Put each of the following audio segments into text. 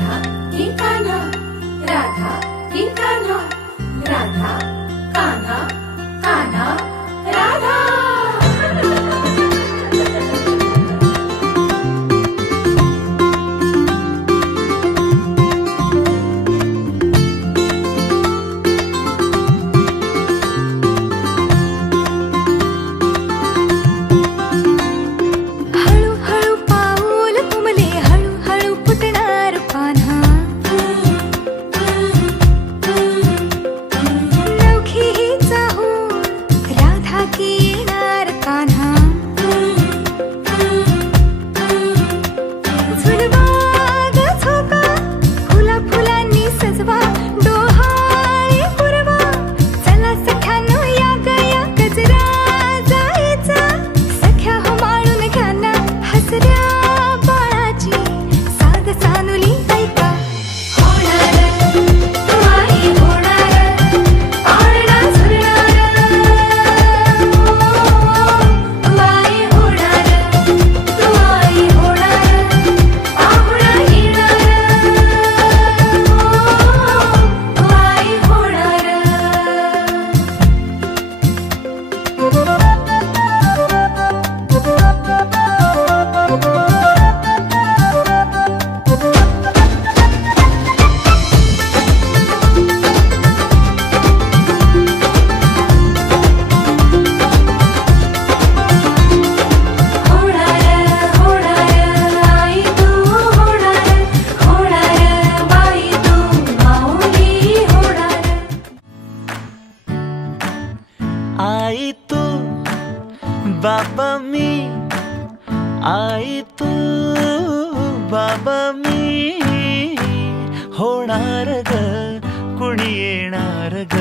राधा की कान्हा, राधा की कान्हा, राधा कान्हा, कान्हा राधा। आई तू बाबा मी, आई तू बाबा मी, होणार ग कुणी येणार ग।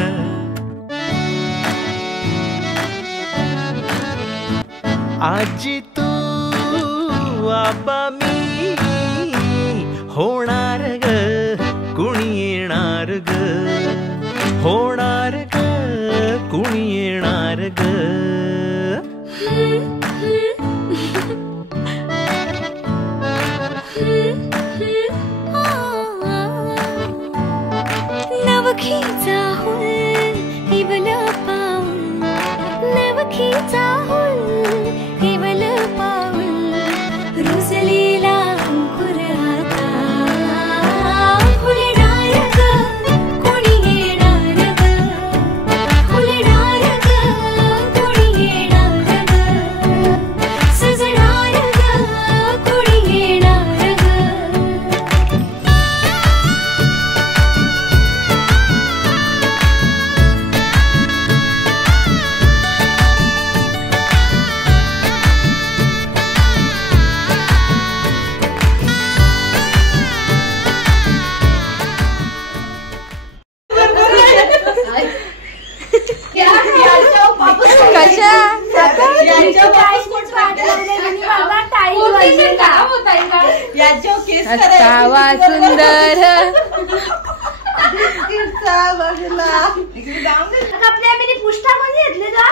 आजी तू बाबा मी, होणार ग कुणी येणार ग, होणार ग कुणी येणार ग। नवखीचा हुल केवल पाऊल, नवखीचा हुल केवल पाऊल, रुजलेला अंकुर आता फुलणार ग कोणी येणार ग, फुलणार ग कोणी येणार ग, सजणार ग कोणी येणार ग। असावा सुंदर आपल्या मी पुष्ठा मध्ये घेतले का?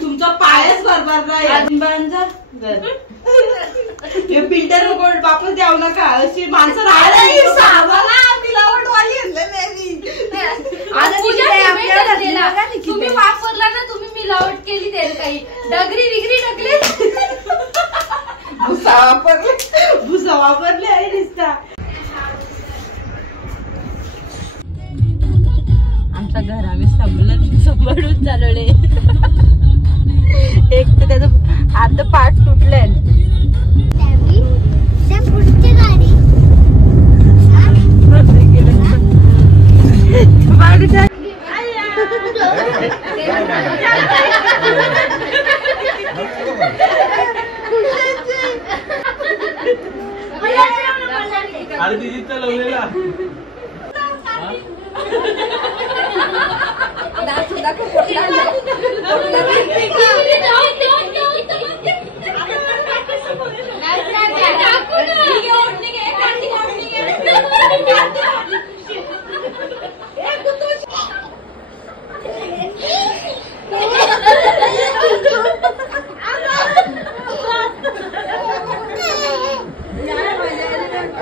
तुमचा पायच बरोबर हे फिल्टर वापस द्याव नका, अशी माणसं तुम्ही वापरला ना, तुम्ही मिलावट केली त्याला काही डगरी विगरी टाकली, भुसा वापरले आहे दिसता। आमचा घर आम्ही सांभाळून चालवले, एक तर त्याचं अर्ध पाठ तुटलंय।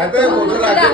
आता फोटो राखेल